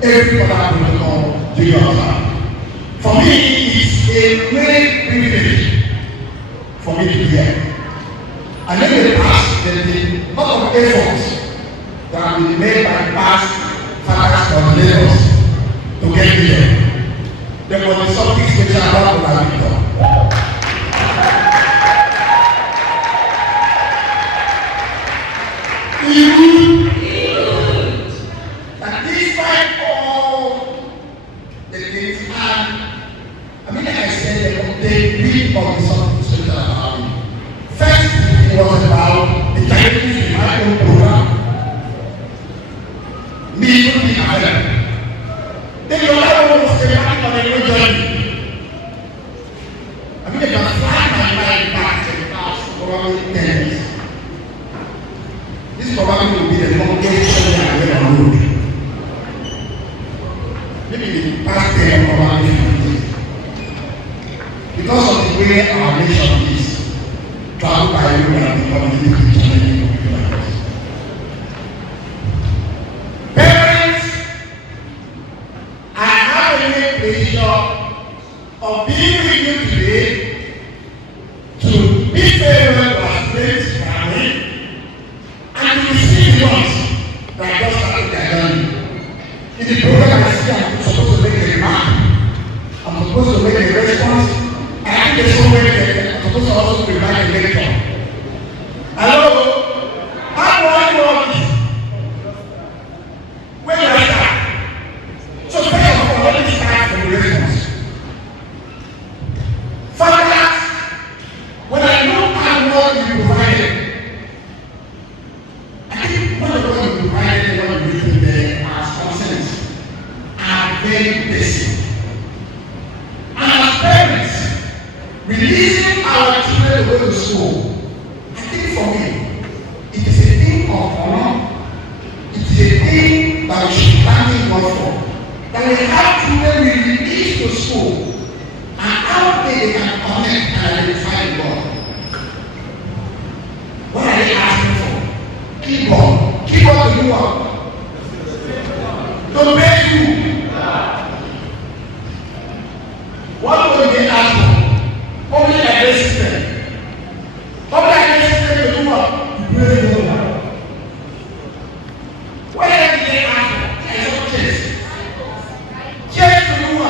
Every other protocol to your heart. For me, it's a great privilege for me to be here. And in the past, there have been a lot of efforts that have been made by past fathers or leaders to get here. There was something special about what I've done. And despite all the things, I mean, like I said, they read of the something special about me. First, it was about the challenges in my own program. Me to be available. Then the other one was the back of the new journey. I mean, they can fly my mind back to the past for probably 10 years. This probably will be the longest journey I've ever rode. Maybe the past 10 or probably 15. Because of the way our nation is, travel by road and become a little challenging for people like us. Parents, I have a great pleasure of being with you today to bid farewell to our friends, family, and to receive ones that just started their journey. In the program I see, I'm supposed to make a remark. I'm supposed to make a response. I think there's somewhere that I'm supposed to also provide a lecture. Hello? How do I know this? Where do I start? So first of all, let me start from the response. Fathers, when I look at what you provided, I think one of what you provided and what you written there as consents are very basic. And as parents, releasing our children to go to school, I think for me, it is a thing of honor. It is a thing that we should thank God for. That we have children we release to school, and how they can connect and identify God. What are they asking for? Keyboard. Keyboard to do what? To pay you. What will they ask for? Public address system. Public address system to do what? To praise God. What else did they ask for? Church to do what?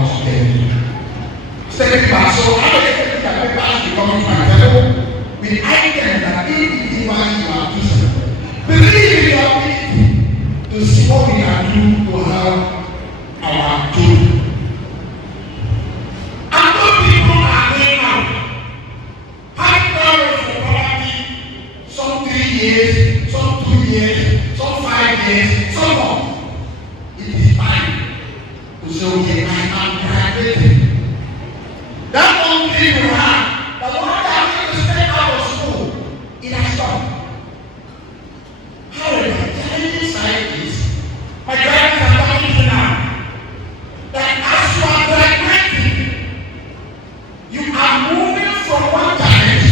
about to tell you. Stepping back, so how do you think that papers becoming my fellow with items that individually you are using? Believe in your ability to see what we can do to help our children. And those people are going out. High dollars for probably some 3 years, some 2 years, some 5 years, some more. It is time to say, okay, I am graduating. That one thing you have, the one that made you step out of school, it has stopped. However, the challenging side is, my drivers are talking to now, that as you are graduating, you are moving from one challenge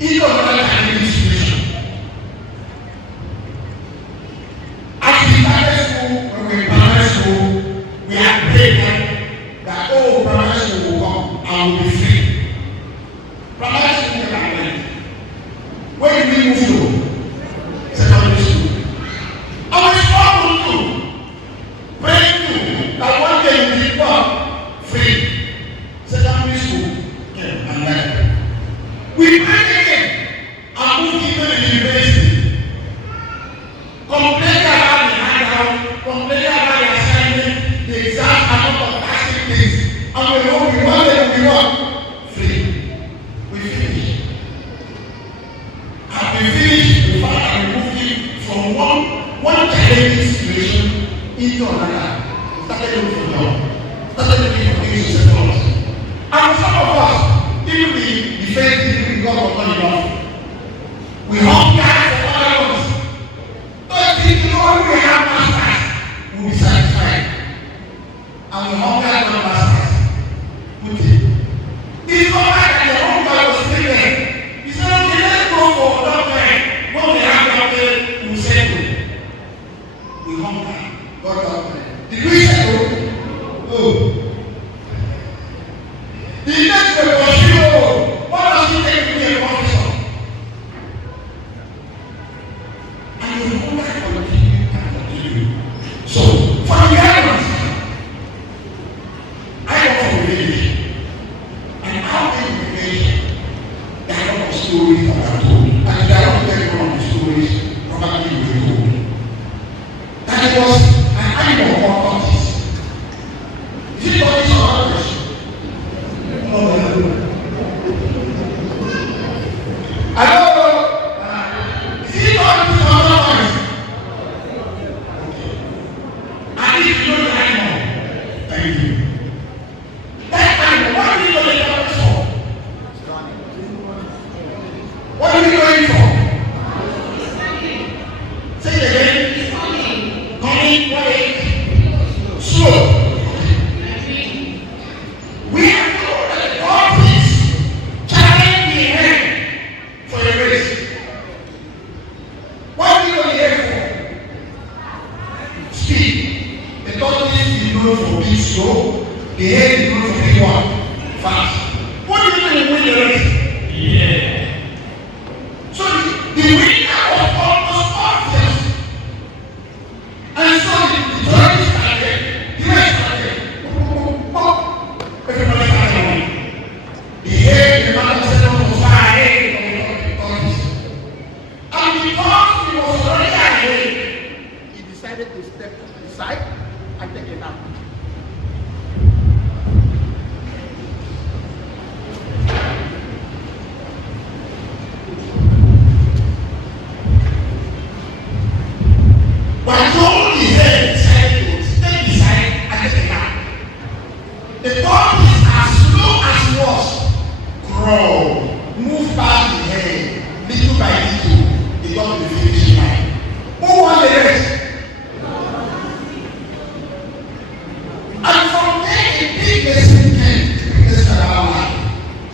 into another challenging situation. As we started school, when we were in primary school, we had prayed that, oh, primary school will come. I will be free. Primary school never went. Where did we move to? Secondary school. I was struggle to pray to that one day you will become free. Secondary school came and left. We prayed again and moved into the university. Complaining about the handout, complaining about the assignment, the exam, and all the plastic things. And we know we wanted to be what? Free. We finished. And we finished, we found that we moved it from one challenging situation into another. We started looking for job. Started looking for things to settle us. And some of us, even the defense didn't because of not enough. We hunger for other ones. But if you know we have masters, we'll be satisfied. And we hunger for masters. It's not like the whole guy was thinking. He said, okay, let's go for doctor. When we have doctor, we'll settle. We hunger. God doctor. Did we settle? No. The next one was you. What does it take to be a professor? And you hunger continue and continue. So, for the parents, I go for religion. There are a lot of stories that are told, and there are not very one of the stories probably you were told. That it was an animal or tortoise. Is it tortoise or others? I don't know. Is it tortoise or others? And if you know the animal, thank you. That animal, what do you know the tortoise for? What are we going for? Say it again. Coming. What is? Slow. We are told that God is challenging the hand for a race. What are we going here for? Speed. The tortoise is known for being slow. The head is known for being what? Fast. What do you think win the race? Yeah. So the winner was almost obvious. And so the journey started, the race started. Everybody started winning. The head, the man was far ahead of the tortoise. And because he was already ahead, he decided to step aside and take a nap. But told his head decided to stay beside and take a nap. The tortoise, as slow as he was, crawled, moved past the head, little by little, he got to the finishing line. Who won the race? And from there, a big lesson came to this about life.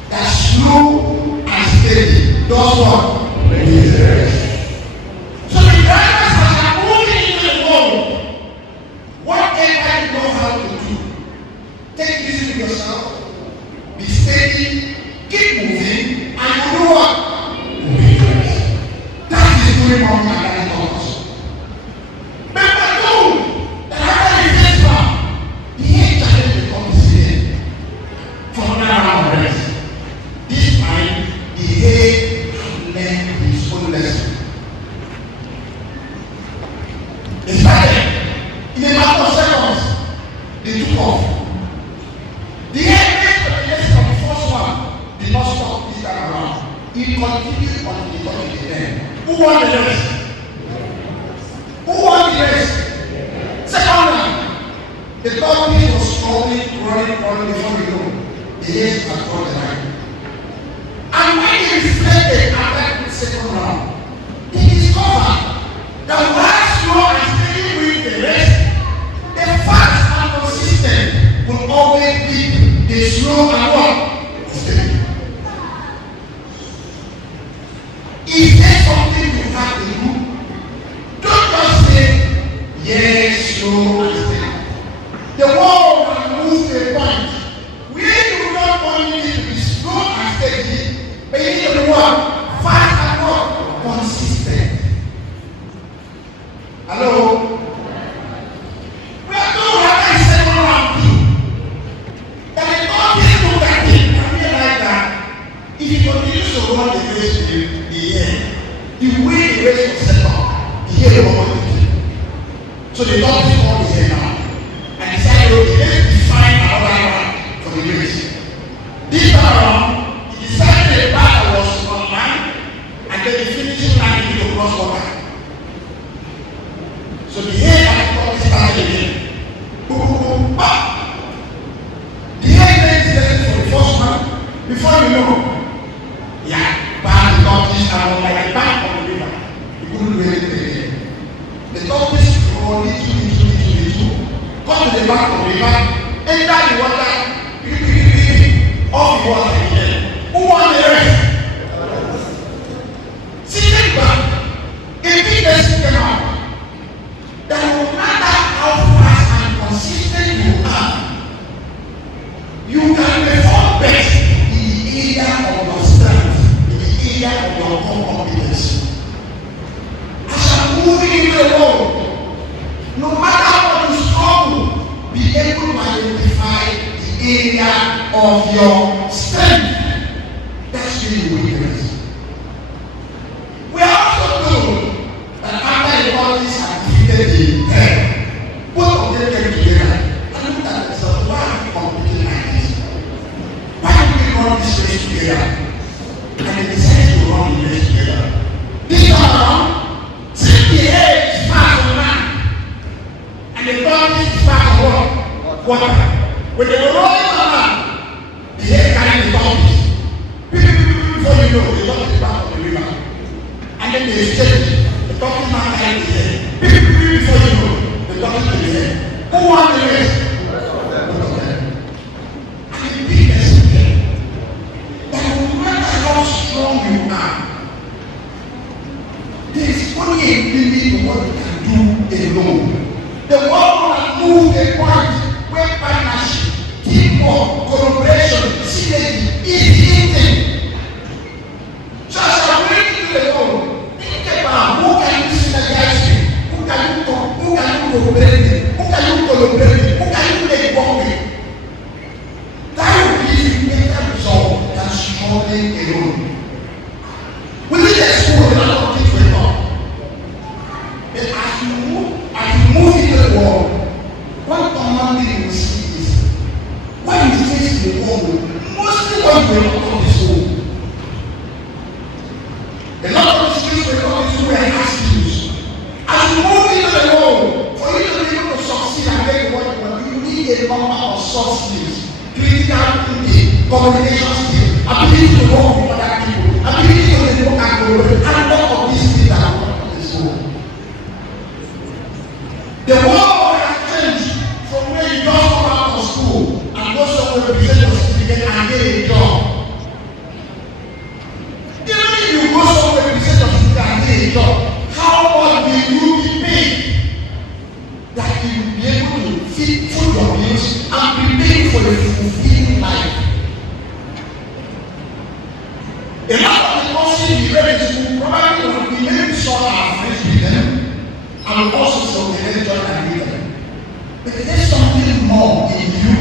That slow and steady does what? Wins the race. So the drivers are moving into the world. Whatever you know how to do, take this to yourself, be steady, keep moving, and you do what? Moving race. That is doing what my daddy taught us. Remember, no, that after the first round, the head challenge becomes won the race? Who won the race? Second round. The tortoise was running before we know. The race had got the line. And when he reflected after the second round, he discovered that while slow and steady win the race, the fast and consistent will always beat the slow and what? Steady. If there's something you have to do, don't just say, yes, slow and steady. The world will move to a point where you not only need to be slow and steady, but you need to be what? Fast and what? Consistent. Hello? We are told that in second round too. That the God is look at it and realize that if you continue to run the race in the year, the way the race was set up, the year will not be. So the God is on his head now. And decided, okay, let's define another round for the race. This time around, he decided the battle was on land and then the finishing line is to cross water. So the head and the tortoise started again. Boom, boom, boom, bam! The head made his lesson for the first one. Before you know, yeah, bam, the tortoise and was like a bank on the river. He couldn't do anything again. The tortoise rolled little. Come to the bank of the river, enter the water, off the water again. Who won the race? Sitting back, a big lesson came out. That no matter how fast and consistent you are, you can perform best in the area of your strength, in the area of your core competence. As I'm moving into the world, no matter what you struggle, be able to identify the area of your strength. That's really weakness. We are also told that after the bodies have defeated the head, both of them came together and looked at themselves. Why are we competing like this? Why do we run this race together? And they decided to run the race together. This time around, since the head is fast on land, and the body is fast on water. When they were rolling on land, the head carried the tortoise. Before you know, the tortoise is back on the river. And then they escaped. The tortoise man carried the head. Before you know, the tortoise carried the head. Who won the race? And the biggest thing, that no matter how strong you are, there is only a limit to what you can do alone. The world will move a point where partnership, teamwork, collaboration, synergy is eating. So as I'm ready to the goal, think about who can you synergize with, who can you cooperate with, who can you collaborate with, who can you make work with. That will give you better result than struggling alone. Within the school, there are a lot of things going on. But as you move into the world, one common thing you will see is when you face the world, mostly when you are not this world. A lot of skills we come into were hard skills. As you move into the world, for you to be able to succeed and make what you want, you need a number of soft skills, critical thinking, communication skills, ability to work with other people, ability to look and collaborate, and all of these things that are part of this world. The world has changed from where you just come out of school and go somewhere to present your certificate and get a job. Even if you go somewhere to present your certificate and get a job, how much will you be paid that you will be able to feed your bills and prepare for a fulfilling life? A lot of the courses we read in school probably will be maybe saw our friends with them. And also so we can join and read them. But there's something more in you.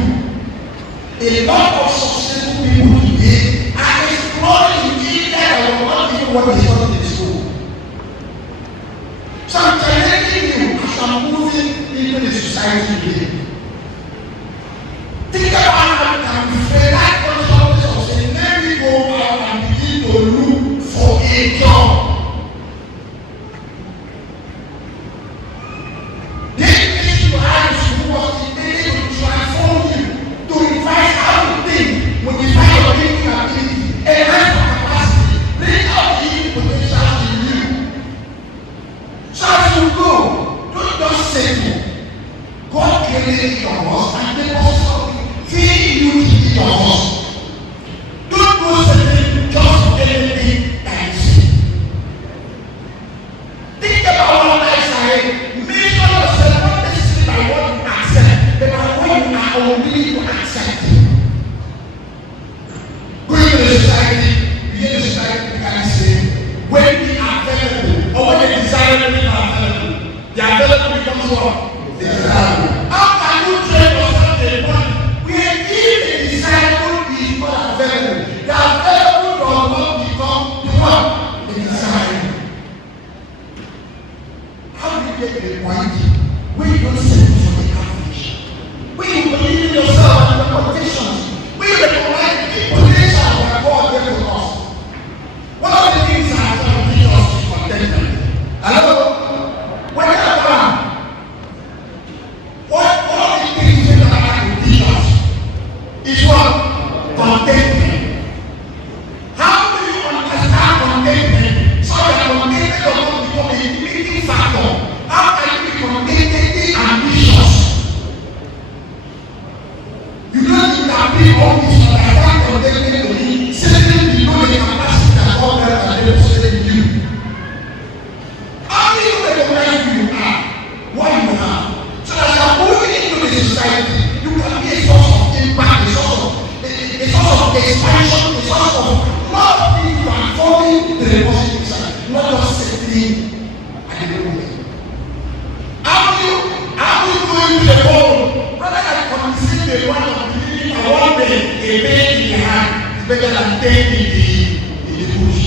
A lot of successful people today are exploring in there or not even what is taught in school. So I'm challenging you as I'm moving into the society today. Think about how you can be fair like consciousness of saying, let me go out and begin to look for a job. in your house and deposit something huge in your house. Don't go selling just anything that you see. Think about what life ahead. Measure yourself not necessarily by what you accept, but by what you are unwilling to accept. Going to the society, you hear the society can say, when we are available, or when the desirable are available, the available becomes what? Desirable. How can you train yourself to a point where if the desirable is not available, the available does not become the one? The desirable. How do you get to the point where you don't settle for the average? When you believe in yourself and your conditions, when you recognize the potential that God gave to us. One of the things I have done with us is contentment. Hello? When you are done, one of the things that I have to teach us is what? Contentment. How do you understand contentment so that contentment does not become a limiting factor? How can you be contentedly ambitious? You don't need to be all this to understand contentment to be simply below the capacity that God has deposited in you. How do you recognize who you are, what you have, so that you are moving into the society, you can be a source of impact, a source of expansion, a source of love, transforming the positive side, not just settling at the moment. How do you go into the world rather than consider the one of believing that one day a pain in the hand is better than 10 in the bush?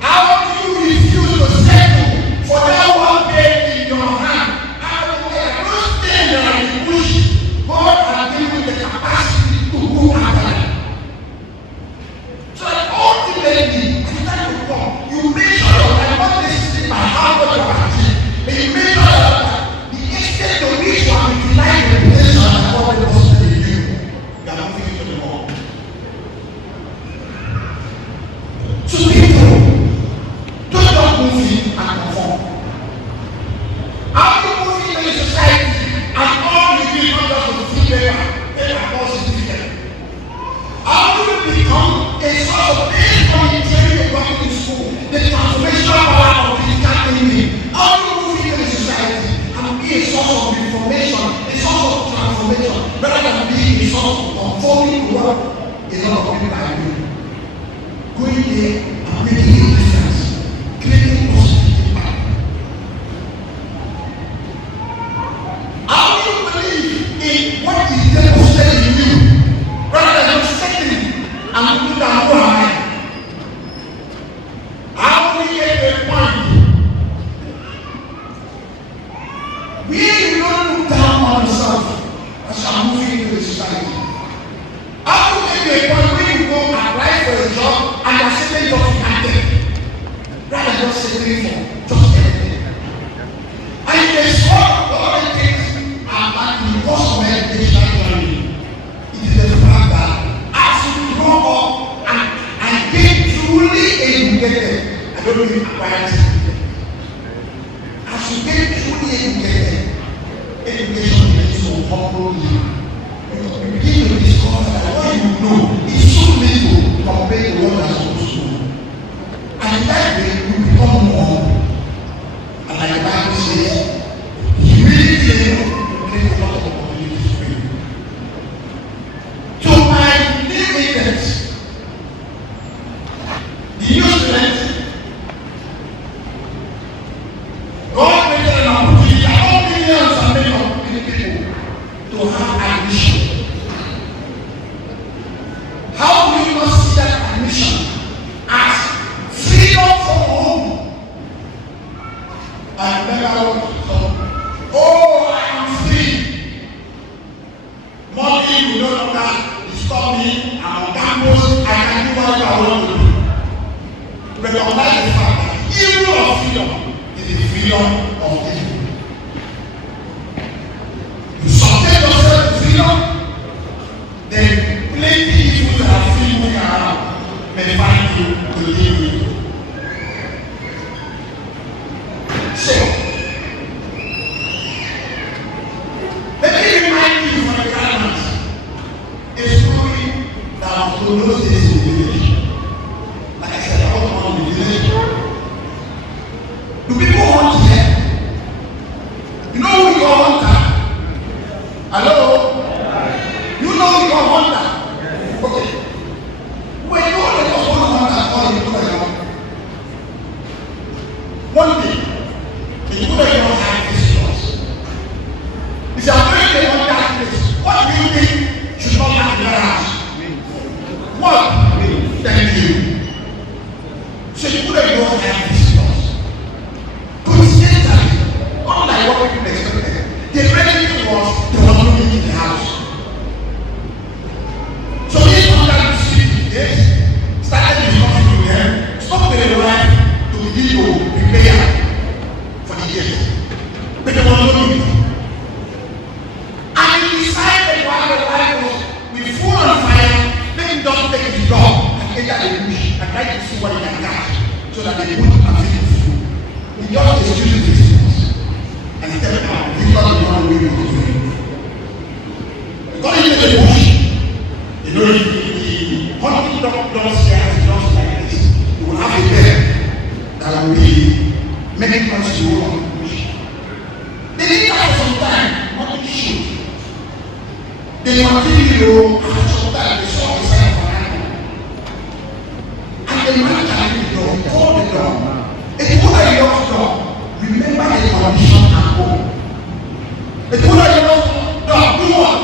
How do you refuse to settle for that one pain in your hand? How do you get those things that are in the bush? God has given you the capacity to go after them. So that ultimately, at the time to come, you make sure that not necessarily by how much you have achieved, but you make sure that the extent to which you have utilized the potential that God has deposited in you, you are moving into the world. So people, don't just move in and conform. How do you move in a society and all you do not just to feel better, paper causes different? How do you become a source of based on the training you got in school, the transformational power of physical thinking? How do you move into the society and be a source of information, a source of transformation, rather than being a source of conforming to what a lot of people are doing? Going there and making a difference, creating positive impact. How do you believe in what is deposited in you, rather than just settling and looking down who am I? How do you get to a point where you don't look down on yourself as you are moving into the society? How do you get to a point where you go apply for a job and you are settling for nothing, rather than just settling for just anything? And there's all the things are back in the course of my educational journey. It is the fact that as you grow up and get truly educated, I don't mean acquired certificate. As you get truly educated, education begins to humble you. You begin to discover that what you know is so little compared to what you are supposed to know. And that way you become more. And like the Bible says, humility brings a lot of opportunities for you. To my new agents, the new students, God created an opportunity that all millions and millions of people to have admission. How do you not see that admission as freedom from home? I remember what you told me. Oh, I am free. Money will no longer disturb me. I'm on campus. I can do whatever I want to do. Recognize the fact that evil of freedom is the freedom of evil. You subject yourself to freedom, then plenty evil that are free moving around may find you to live with. So, maybe The people of God have visitors. It's a very different place. What do you think should not have in your house? What? Thank you. So the people of God have visitors. Coincidentally, unlike what people expected, the reality was there was no meat in the house. So this under this started discussing with them, stop the wife to begin to prepare for the guests. But there was no meat. And he decided while the wife was with food on fire, let him just take his dog and enter the bush and try to see what he can catch so that they put a feed the food. He just excuses his things and stepped out. He got the one way to do it. Got into the bush. You know, the hunting dog does here just like this. You will have a bear that will be making noise to go on the bush. They did that for some time, nothing shoot. They continued to go after some time, they saw the sign of an animal. And the man challenged the dog, called the dog. If you are a young dog, remember the condition at home. If you are a young dog, do what?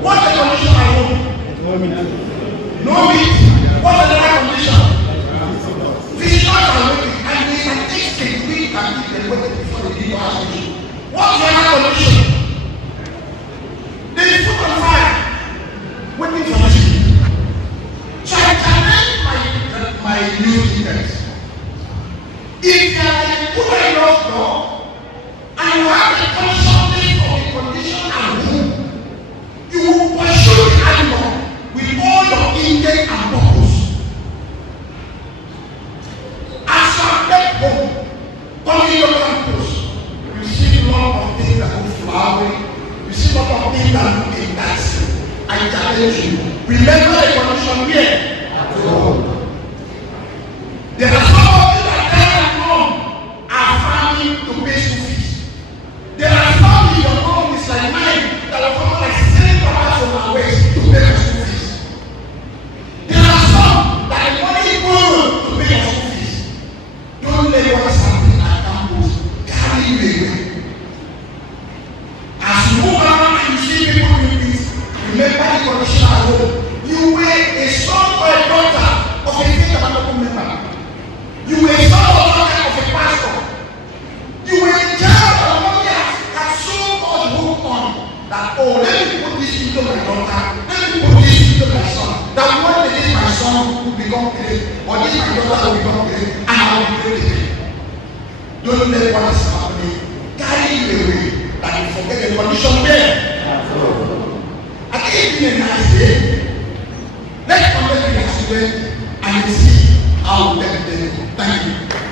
What's the condition at home? No meat. What's the other condition? Visitors are waiting, and they can take the week and eat them waiting before they give us food. What's the other condition? They put on fire, waiting for the food. So I challenge my new leaders. If you are a good enough dog, and you have the consciousness of the condition at home, you will pursue the animal with all your intent and purpose. As you are back home, coming your campus, you see a lot of things that go flowering, you see a lot of things that look enticing. I challenge you. Remember the condition here at home. There are some of you that at home are farming to pay school fees. There are some in your home is like mine that are from like from our ways to pay for school fees. There are some that are money borrowed to pay for school fees. Don't let what is happening at campus carry you away. As you move around and you see people doing this, remember the condition at home. You were a son or a daughter of a faith abandoned member. You were a son or daughter of a pastor. You were a child of somebody has so much hope on that, oh, let me put this into my daughter, let me put this into my son. That one day my son will become great, or this my daughter will become great, and I will be great again. Don't let what is happening carry you away, that you forget the condition there. I think it's been a nice day. Let's connect with the student and see how we get there. Thank you.